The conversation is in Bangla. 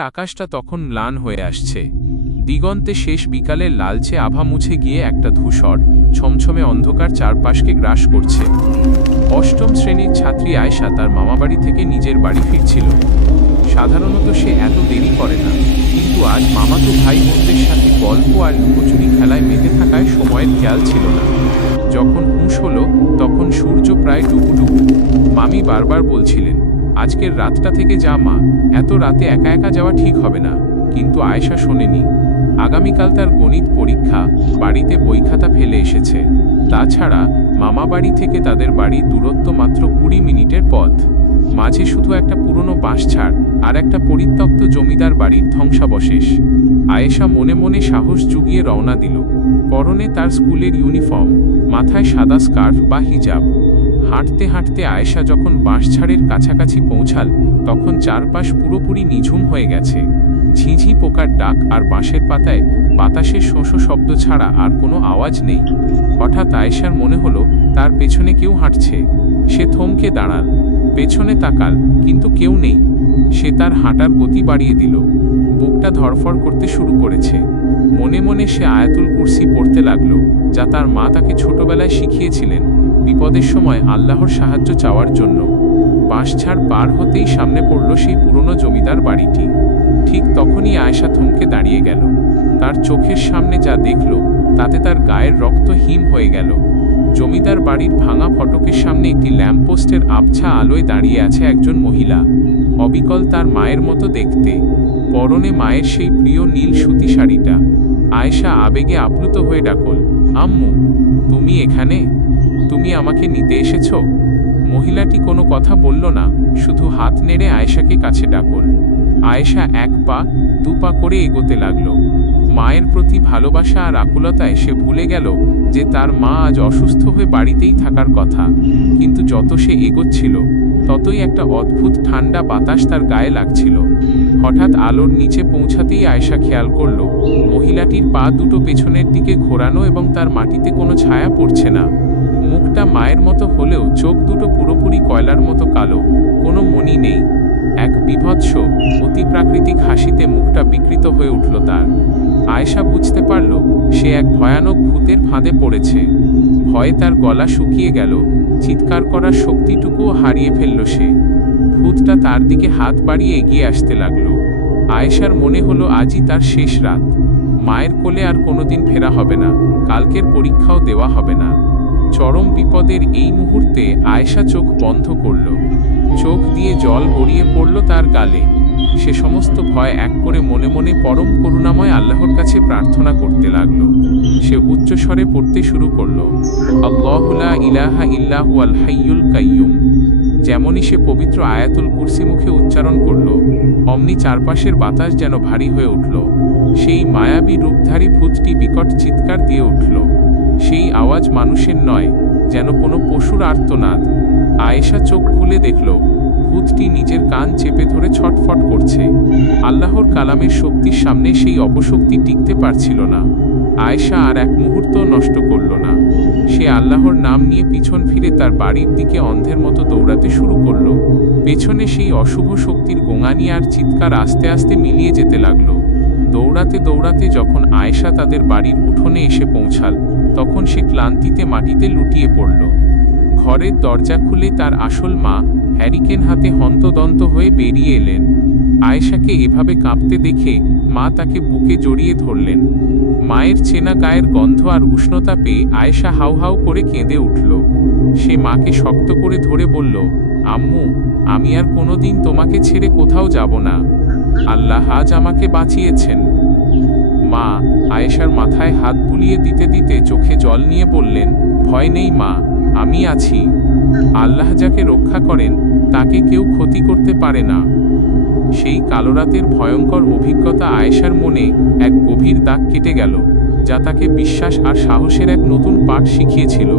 আকাশটা তখন ম্লান হয়ে আসছে। দিগন্তে শেষ বিকালের লালচে আভা মুছে গিয়ে একটা ধূসর ছমছমে অন্ধকার চারপাশকে গ্রাস করছে। অষ্টম শ্রেণীর ছাত্রী আয়েশা তার মামাবাড়ি থেকে নিজের বাড়ি ফিরছিল। সাধারণত সে এত দেরি করে না, কিন্তু আজ মামাতো ভাই বোনদের সাথে গল্প আর লুকোচুরি খেলায় মেতে থাকায় সময়ের খেয়াল ছিল না। যখন হুঁশ হলো তখন সূর্য প্রায় ডুবুডুবু। মামি বারবার বলছিলেন, আজকের রাতটা থেকে যা মা, এত রাতে একা একা যাওয়া ঠিক হবে না। কিন্তু আয়েশা শোনেনি। আগামীকাল তার গণিত পরীক্ষা, বাড়িতে বই খাতা ফেলে এসেছে। তাছাড়া মামা বাড়ি থেকে তাদের বাড়ির দূরত্ব মাত্র 20 মিনিটের পথ। মাঝে শুধু একটা পুরনো বাঁশঝাড় আর একটা পরিত্যক্ত জমিদার বাড়ির ধ্বংসাবশেষ। আয়েশা মনে মনে সাহস জুগিয়ে রওনা দিল। পরনে তার স্কুলের ইউনিফর্ম, মাথায় সাদা স্কার্ফ বা হিজাব। হাঁটতে হাঁটতে আয়েশা যখন বাঁশঝাড়ের কাছাকাছি পৌঁছাল তখন চারপাশ পুরোপুরি নিঝুম হয়ে গেছে। ঝিঁঝি পোকার ডাক আর বাঁশের পাতায় বাতাসের শোঁ শব্দ ছাড়া আর কোনো আওয়াজ নেই। হঠাৎ আয়েশার মনে হলো তার পেছনে কেউ হাঁটছে। সে থমকে দাঁড়াল, পেছনে তাকাল, কিন্তু কেউ নেই। সে তার হাঁটার গতি বাড়িয়ে দিল। বুকটা ধড়ফড় করতে শুরু করেছে। মনে মনে সে আয়াতুল কুরসি পড়তে লাগল, যা তার মা তাকে ছোটবেলায় শিখিয়েছিলেন বিপদের সময় আল্লাহর সাহায্য চাওয়ার জন্য। বাঁশঝাড় পার হতেই সামনে পড়ল সেই পুরনো জমিদার বাড়িটি। ঠিক তখনই আয়েশা থমকে দাঁড়িয়ে গেল। তার চোখের সামনে যা দেখল তাতে তার গায়ের রক্ত হিম হয়ে গেল। জমিদার বাড়ির ভাঙা ফটকের সামনে একটি ল্যাম্পপোস্টের আবছা আলোয় দাঁড়িয়ে আছে একজন মহিলা, অবিকল তার মায়ের মতো দেখতে। পরনে মায়ের সেই প্রিয় নীল সুতি শাড়িটা। আয়েশা আবেগে আপ্লুত হয়ে ডাকল, আম্মু, তুমি এখানে? তুমি আমাকে নিতে এসেছ? মহিলাটি কোনো কথা বলল না, শুধু হাত নেড়ে আয়েশাকে কাছে ডাকল। আয়েশা 1 পা 2 পা করে এগোতে লাগল। মায়ের প্রতি ভালোবাসা আর আকুলতায় সে ভুলে গেল যে তার মা আজ অসুস্থ হয়ে বাড়িতেই থাকার কথা। কিন্তু যত সে এগোচ্ছিল ততই একটা অদ্ভুত ঠান্ডা বাতাস তার গায়ে লাগছিল। হঠাৎ আলোর নিচে পৌঁছাতেই আয়েশা খেয়াল করল মহিলাটির পা দুটো পেছনের দিকে ঘোরানো এবং তার মাটিতে কোনো ছায়া পড়ছে না। মুখটা মায়ের মতো হলেও চোখ দুটো পুরোপুরি কয়লার মতো কালো, কোনো মনি নেই। এক বিভৎস অতিপ্রাকৃতিক হাসিতে মুখটা বিকৃত হয়ে উঠল তার। আয়েশা বুঝতে পারল সে এক ভয়ানক ভূতের ফাঁদে পড়েছে। ভয়ে তার গলা শুকিয়ে গেল, চিৎকার করার শক্তিটুকুও হারিয়ে ফেলল সে। ভূতটা তার দিকে হাত বাড়িয়ে এগিয়ে আসতে লাগল। আয়েশার মনে হলো আজই তার শেষ রাত। মায়ের কোলে আর কোনোদিন ফেরা হবে না, কালকের পরীক্ষাও দেওয়া হবে না। চরম বিপদের এই মুহূর্তে আয়েশা চোখ বন্ধ করল। চোখ দিয়ে জল গড়িয়ে পড়ল তার গালে। সে সমস্ত ভয় এক করে মনে মনে পরম করুণাময় আল্লাহর কাছে প্রার্থনা করতে লাগল। সে উচ্চস্বরে পড়তে শুরু করল, আল্লাহু লা ইলাহা ইল্লা হুয়াল হাইয়ুল কাইয়ুম। যেমনই সে পবিত্র আয়াতুল কুরসি মুখে উচ্চারণ করল, অমনি চারপাশের বাতাস যেন ভারী হয়ে উঠল। সেই মায়াবী রূপধারী ভূতটি বিকট চিৎকার দিয়ে উঠল। সেই আওয়াজ মানুষের নয়, যেন কোনো পশুর আর্তনাদ। আয়েশা চোখ খুলে দেখল ভূতটি নিজের কান চেপে ধরে ছটফট করছে। আল্লাহর কালামের শক্তির সামনে সেই অপশক্তি টিকতে পারছিল না। আয়েশা আর এক মুহূর্ত নষ্ট করল না। সে আল্লাহর নাম নিয়ে পিছন ফিরে তার বাড়ির দিকে অন্ধের মতো দৌড়াতে শুরু করল। পেছনে সেই অশুভ শক্তির গোঙানি আর চিৎকার আস্তে আস্তে মিলিয়ে যেতে লাগলো। দৌড়াতে দৌড়াতে যখন আয়েশা তাদের বাড়ির উঠোনে এসে পৌঁছাল তখন সে ক্লান্তিতে মাটিতে লুটিয়ে পড়ল। ঘরের দরজা খুলে তার আসল মা হ্যারিকেন হাতে হন্তদন্ত হয়ে বেরিয়ে এলেন। আয়েশাকে এভাবে কাঁপতে দেখে মা তাকে বুকে জড়িয়ে ধরলেন। মায়ের চেনা গায়ের গন্ধ আর উষ্ণতা পেয়ে আয়েশা হাউ হাউ করে কেঁদে উঠল। সে মাকে শক্ত করে ধরে বলল, আম্মু, আমি আর কোনোদিন তোমাকে ছেড়ে কোথাও যাব না। আল্লাহ আজ আমাকে বাঁচিয়েছেন। মা আয়েশার মাথায় হাত বুলিয়ে দিতে দিতে চোখে জল নিয়ে বললেন, ভয় নেই মা, আমি আছি। আল্লাহ যাকে রক্ষা করেন তাকে কেউ ক্ষতি করতে পারে না। সেই কালো রাতের ভয়ঙ্কর অভিজ্ঞতা আয়েশার মনে এক গভীর দাগ কেটে গেল, যা তাকে বিশ্বাস আর সাহসের এক নতুন পাঠ শিখিয়েছিল।